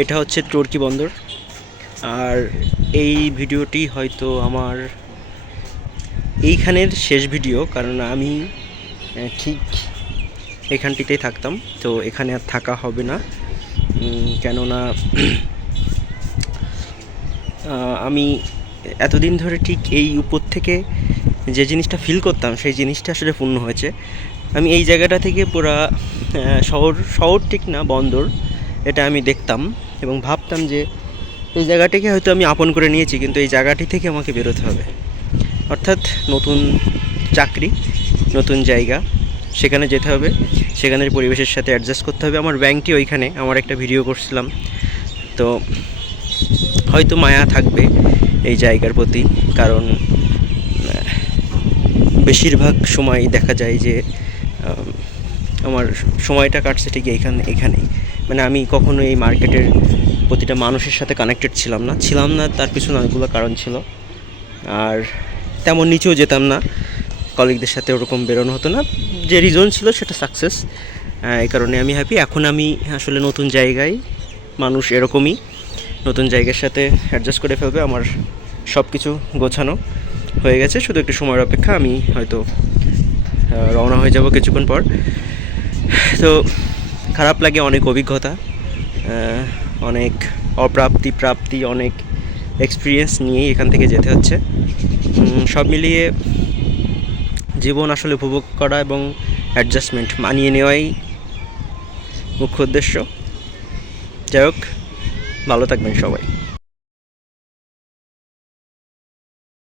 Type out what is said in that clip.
এটা হচ্ছে টর্কি বন্দর। আর এই ভিডিওটি হয়তো আমার এইখানের শেষ ভিডিও, কারণ আমি ঠিক এখানটিতেই থাকতাম, তো এখানে আর থাকা হবে না। কেননা আমি এতদিন ধরে ঠিক এই উপর থেকে যে জিনিসটা ফিল করতাম, সেই জিনিসটা আসলে পূর্ণ হয়েছে। আমি এই জায়গাটা থেকে পুরা শহর শহর ঠিক না, বন্দর। এটা আমি দেখতাম এবং ভাবতাম যে এই জায়গাটিকে হয়তো আমি আপন করে নিয়েছি, কিন্তু এই জায়গাটি থেকে আমাকে বেরোতে হবে। অর্থাৎ নতুন চাকরি, নতুন জায়গা, সেখানে যেতে হবে, সেখানের পরিবেশের সাথে অ্যাডজাস্ট করতে হবে। আমার ব্যাংকটি ওইখানে, আমার একটা ভিডিও করছিলাম। তো হয়তো মায়া থাকবে এই জায়গার প্রতি, কারণ বেশিরভাগ সময় দেখা যায় যে আমার সময়টা কাটছে ঠিক এইখানে, এখানেই। মানে আমি কখনো এই মার্কেটের প্রতিটা মানুষের সাথে কানেক্টেড ছিলাম না। ছিলাম না, তার পিছনে অনেকগুলো কারণ ছিল। আর তেমন নিচেও যেতাম না। কলিগদের সাথে ওরকম বেরোনো হতো না। যে রিজন ছিল সেটা সাকসেস এই কারণে আমি হ্যাপি এখন আমি আসলে নতুন জায়গায় মানুষ এরকমই। নতুন জায়গার সাথে অ্যাডজাস্ট করে ফেলবে। আমার সব কিছু গোছানো হয়ে গেছে। শুধু একটু সময়ের অপেক্ষা। আমি হয়তো রওনা হয়ে যাব কিছুক্ষণ পর। তো খারাপ লাগে অনেক অভিজ্ঞতা অনেক অপ্রাপ্তি প্রাপ্তি, অনেক এক্সপিরিয়েন্স নিয়েই এখান থেকে যেতে হচ্ছে। সব মিলিয়ে জীবন আসলে উপভোগ করা এবং অ্যাডজাস্টমেন্ট মানিয়ে নেওয়াই মুখ্য উদ্দেশ্য। যাই হোক, ভালো থাকবেন সবাই।